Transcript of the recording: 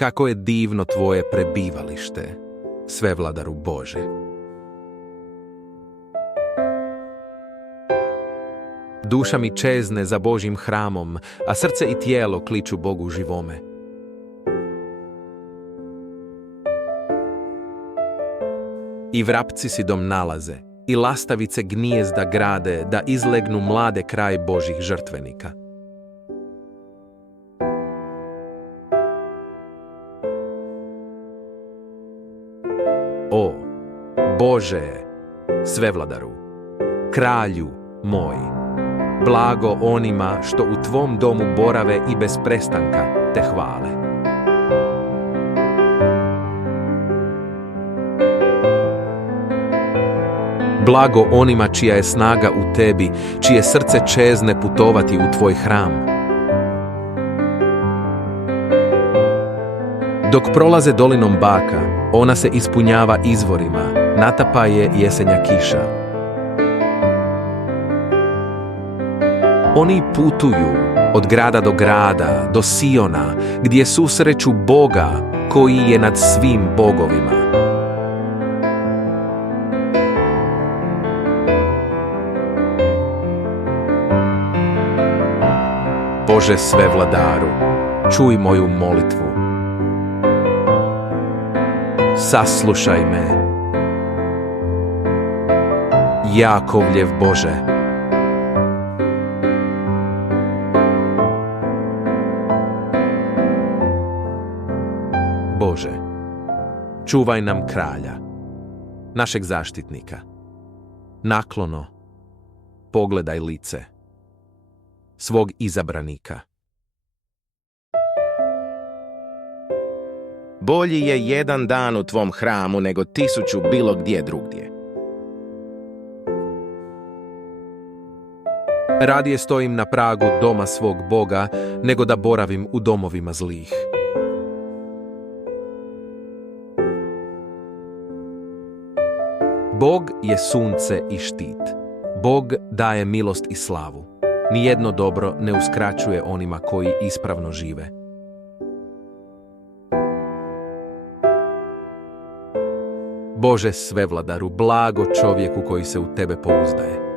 Kako je divno tvoje prebivalište, Svevladaru Bože. Duša mi čezne za Božjim hramom, a srce i tijelo kliču Bogu živome. I vrapci si dom nalaze, i lastavice gnijezda grade, da izlegnu mlade kraj Božjih žrtvenika. O, Bože, Svevladaru, Kralju moj, blago onima što u tvom domu borave i bez prestanka te hvale. Blago onima čija je snaga u tebi, čije srce čezne putovati u tvoj hram. Dok prolaze dolinom baka, ona se ispunjava izvorima, natapa je jesenja kiša. Oni putuju od grada do grada, do Siona, gdje susreću Boga koji je nad svim bogovima. Bože Svevladaru, čuj moju molitvu. Saslušaj me, Jakovljev Bože. Bože, čuvaj nam kralja, našeg zaštitnika. Naklono pogledaj lice svog izabranika. Bolji je jedan dan u tvom hramu nego 1000 bilo gdje drugdje. Radije stojim na pragu doma svog Boga, nego da boravim u domovima zlih. Bog je sunce i štit. Bog daje milost i slavu. Nijedno dobro ne uskraćuje onima koji ispravno žive. Bože Svevladaru, blago čovjeku koji se u tebe pouzdaje.